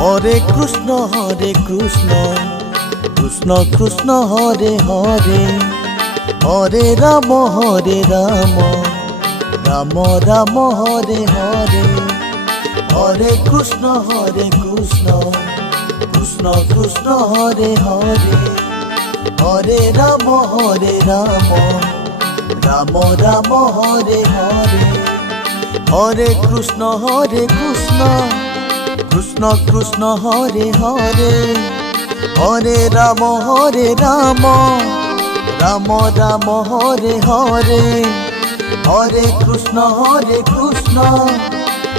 Hare Krishna Krishna Krishna Hare Hare Hare Ram Ram Ram Hare Hare Hare Krishna Krishna Krishna Hare Hare Hare Ram Ram Ram Hare Hare Hare Krishna Krishna Krishna Hare Hare Hare Ram Ram Ram Hare Hare Hare Krishna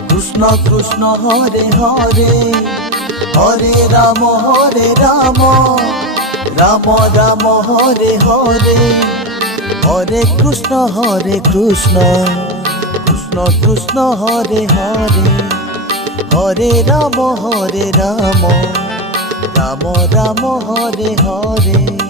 Krishna Krishna Hare Hare Hare Ram Ram Ram Hare Hare Hare Krishna Krishna Krishna Hare Hare Hare Ram Ram Ram Hare Hare.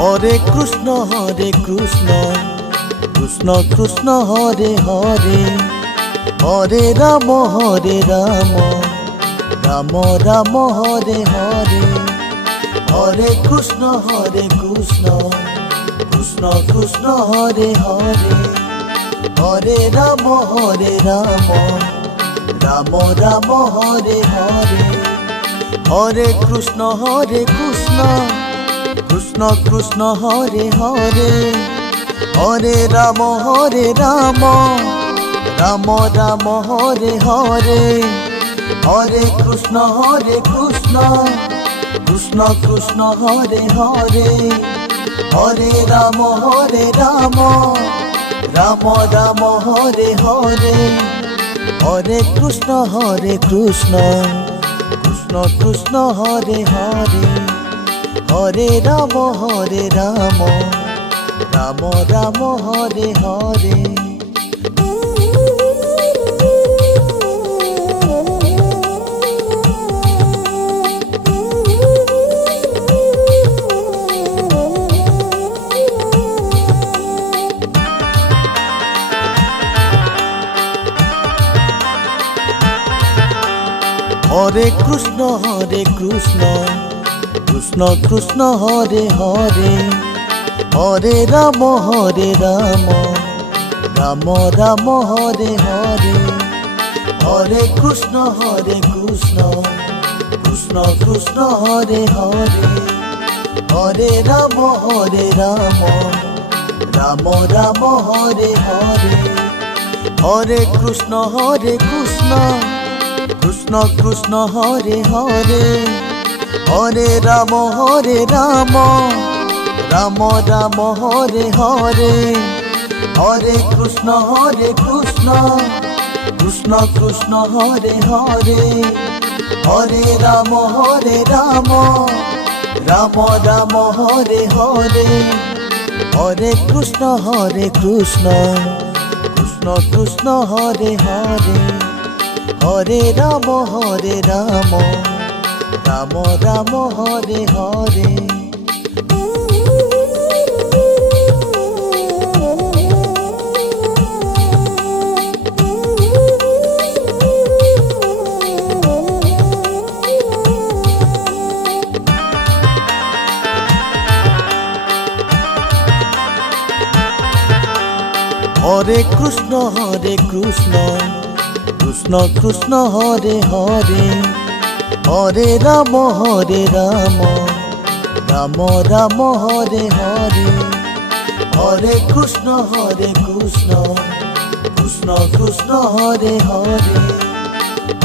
Hare Krishna Krishna Krishna Hare Hare Hare Ram Ram Ram Hare Hare Hare Krishna Krishna Krishna Hare Hare Hare Ram Ram Ram Hare Hare Hare Krishna Krishna Krishna Hare Hare Hare Ram Ram Ram Hare Hare Hare Krishna Krishna Krishna Hare Hare Hare Ram Ram Ram Hare Hare Hare Krishna Krishna Krishna Hare Hare Hare Ram Ram Ram Hare Hare. Hare Krishna Krishna Krishna Hare Hare Hare Ram Ram Ram Hare Hare Hare Krishna Krishna Krishna Hare Hare Hare Ram Ram Ram Hare Hare Hare Krishna Krishna Krishna Hare Hare Hare Ram Ram Ram Hare Hare Hare Krishna Krishna Krishna Hare Hare Hare Ram Ram Ram Hare Hare Hare Krishna Krishna Krishna Hare Hare Hare Ram Ram Ram Hare Hare. Hare Krishna Krishna Krishna Hare Hare Hare Ram Ram Ram Hare Hare Hare Krishna Krishna Krishna Hare Hare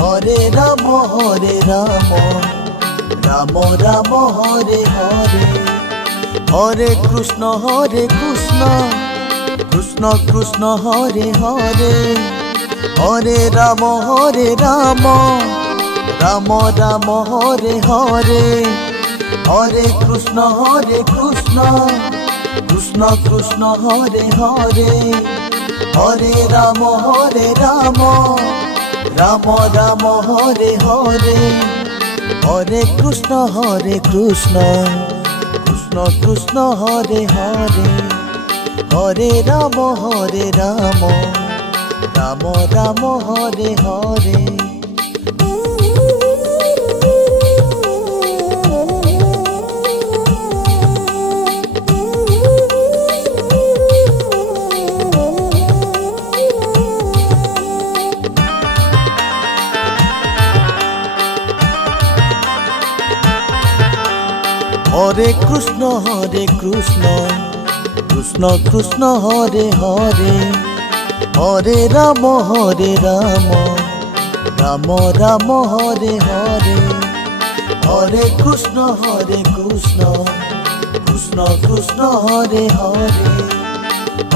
Hare Ram Ram Ram Hare Hare Hare Krishna Krishna Krishna Hare Hare Hare Ram Ram Ram Hare Hare Hare Krishna Krishna Krishna Hare Hare Hare Ram Ram Ram Hare Hare, Hare Krishna Krishna Krishna Hare Hare, Hare Ram Ram Ram Hare Hare. Hare Krishna Krishna Krishna Hare Hare, Hare Ram Ram Ram Hare Hare, Hare Krishna Krishna Krishna Hare Hare,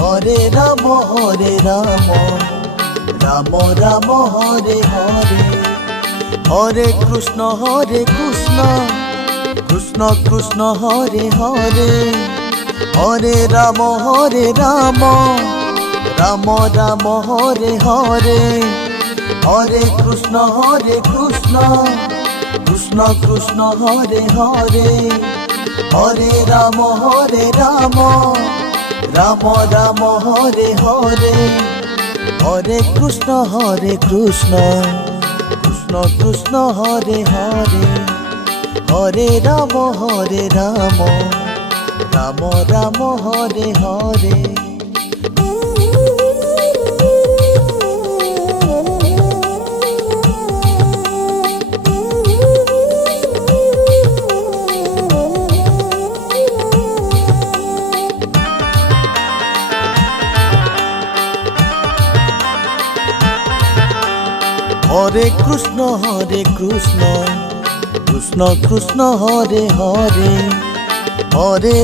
Hare Ram Ram Ram Hare Hare, Hare Krishna Krishna Krishna Hare Hare, Hare Ram Ram Ram Hare Hare, Hare Krishna Krishna Krishna Hare Hare, Hare Ram Ram Ram Hare Hare, Hare Krishna Krishna Krishna Hare Hare, Hare Ram Ram Hare Hare. Hare Krishna Krishna Krishna Hare Hare, Hare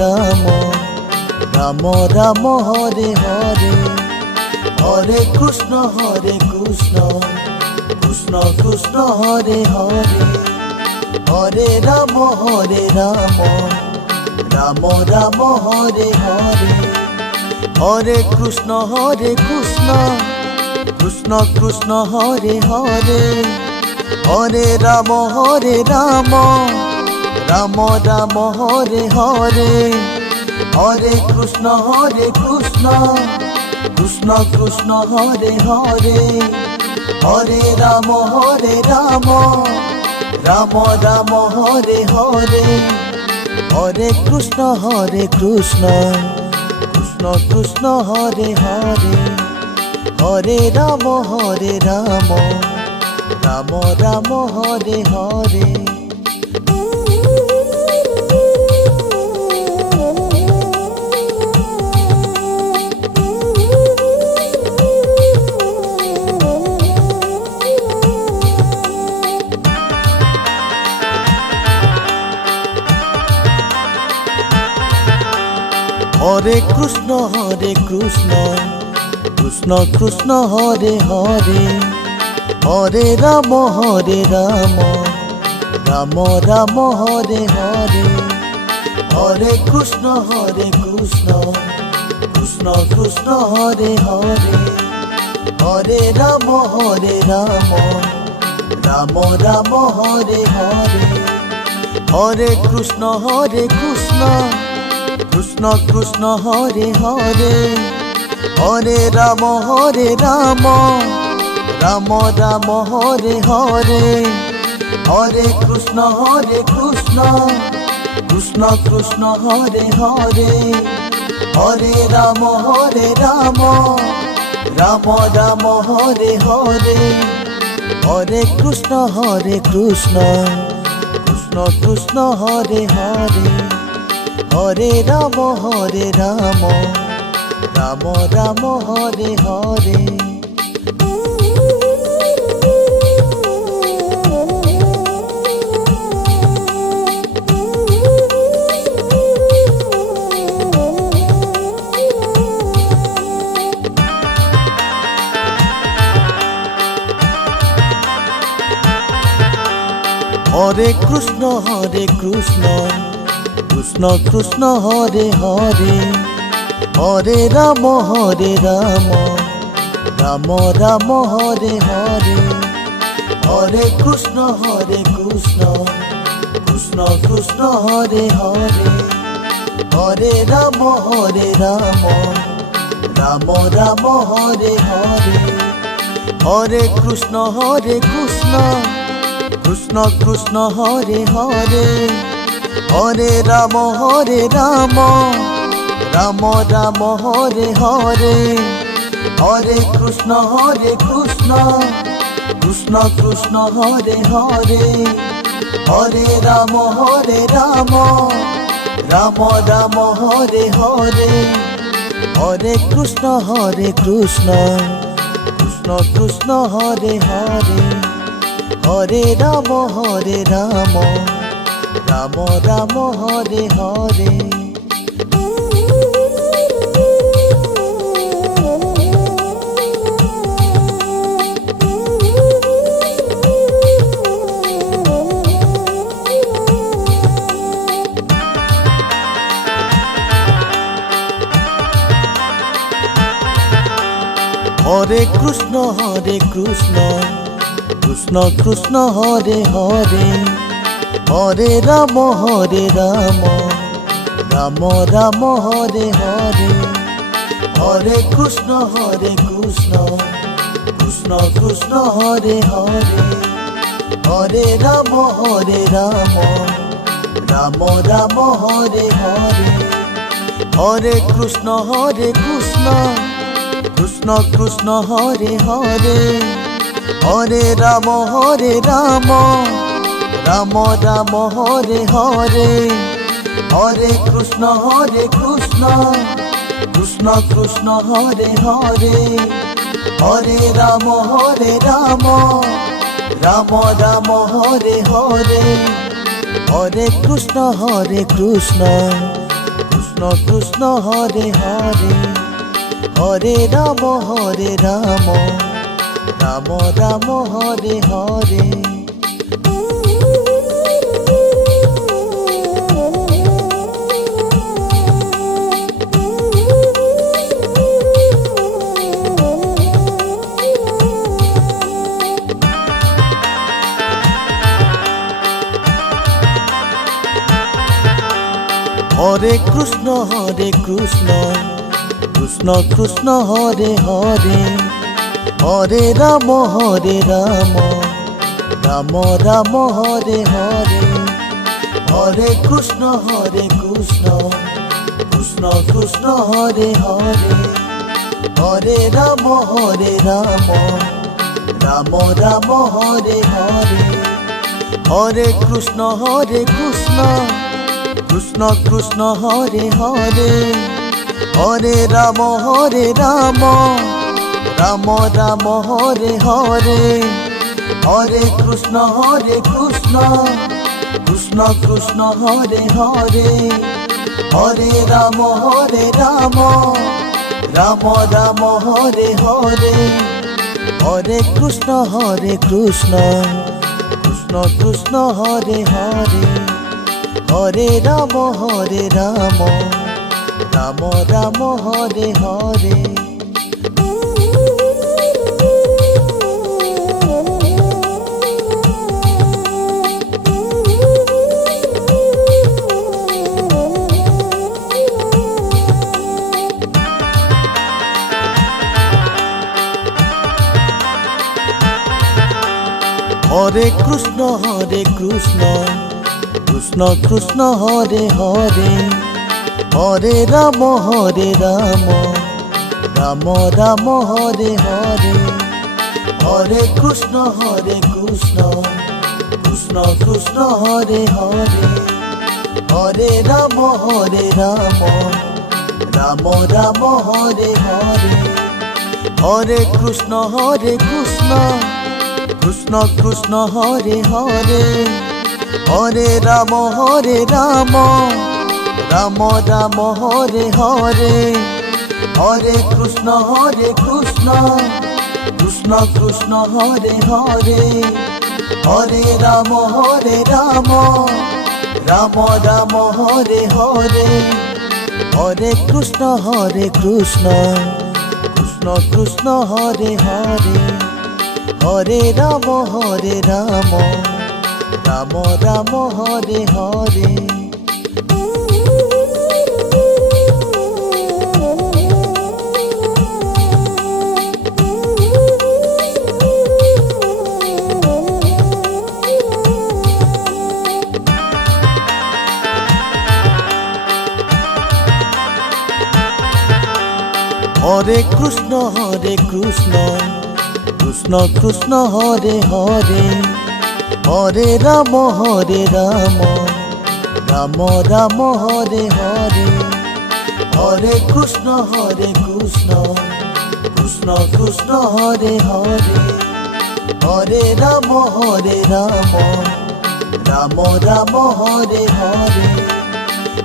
Ram Ram Ram Hare Hare, Hare Krishna Krishna Krishna Hare Hare, Hare Ram Ram Ram Hare Hare, Hare Krishna Krishna Krishna Hare Hare, Hare Ram Ram Ram Hare Hare, Hare Krishna Krishna Krishna Hare Hare, Hare Ram Ram Ram Hare Hare, Hare Krishna Krishna Krishna Hare Hare, Hare Ram Ram Ram Hare Hare. Hare Krishna Krishna Krishna Hare Hare, Hare Ram Ram Ram Hare Hare, Hare Krishna Krishna Krishna Hare Hare, Hare Ram Ram Ram Hare Hare, Hare Krishna Krishna Krishna Hare Hare, Hare Ram Ram Ram Hare Hare, Hare Krishna Krishna Krishna Hare Hare, Hare Ram Ram Ram Hare Hare, Hare Krishna Krishna Krishna Hare Hare, Hare Ram Ram Hare Hare. Hare Krishna Krishna Krishna Hare Hare, Hare Ram Ram Ram Hare Hare, Hare Krishna Krishna Krishna Hare Hare, Hare Ram Ram Ram Hare Hare, Hare Krishna Krishna Krishna Hare Hare, Hare Ram Ram Ram Hare Hare, Hare Krishna Krishna Krishna Hare Hare, Hare Ram Ram Ram Hare Hare, Hare Krishna Krishna Krishna Hare Hare, Hare Ram Ram Ram Hare Hare. Hare Krishna Krishna Krishna Hare Hare, Hare Ram Ram Ram Hare Hare, Hare Krishna Krishna Krishna Hare Hare, Hare Ram Ram Ram Hare Hare, Hare Krishna Krishna Krishna Hare Hare, Hare Ram Ram Ram Hare Hare, Hare Krishna Krishna Krishna Hare Hare, Hare Ram Ram Ram Hare Hare, Hare Krishna Krishna Krishna Hare Hare, Hare Ram Ram Ram Hare Hare. Hare Krishna Krishna Krishna Hare Hare, Hare Ram Ram Ram Hare Hare, Hare Krishna Krishna Krishna Hare Hare, Hare Ram Ram Ram Hare Hare, Hare Krishna Krishna Krishna Hare Hare, Hare Ram Ram Ram Hare Hare, Hare Krishna Krishna Krishna Hare Hare, Hare Ram Ram Ram Hare Hare, Hare Krishna Krishna Krishna Hare Hare, Hare Ram Ram Ram Hare Hare. Hare Krishna Krishna Krishna Hare Hare, Hare Ram Ram Ram Hare Hare, Hare Krishna Krishna Krishna Hare Hare, Hare Ram Ram Ram Hare Hare, Hare Krishna Krishna Krishna Hare Hare, Hare Ram Ram Ram Hare Hare, Hare Krishna Krishna Krishna Hare Hare, Hare Ram Ram Ram Hare Hare, Hare Krishna Krishna Krishna Hare Hare Hare Ram Ram Ram Hare Hare Hare Krishna Krishna Krishna Hare Hare Hare Ram Ram Ram Hare Hare Hare Krishna Krishna Krishna Hare Hare Hare Ram Ram Ram Hare Hare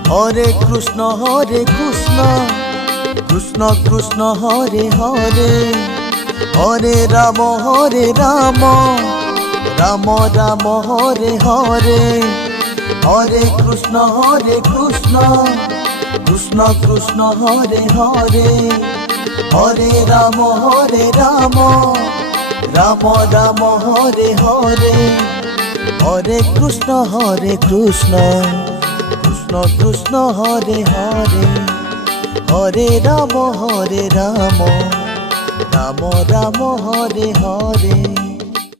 Hare Krishna Krishna Krishna Hare Hare Hare Ram Ram Ram Hare Hare Hare Krishna Krishna Krishna Hare Hare Hare Ram Ram Ram Hare Hare Hare Krishna Krishna Krishna Hare Hare Hare Ram Ram Ram Hare Hare.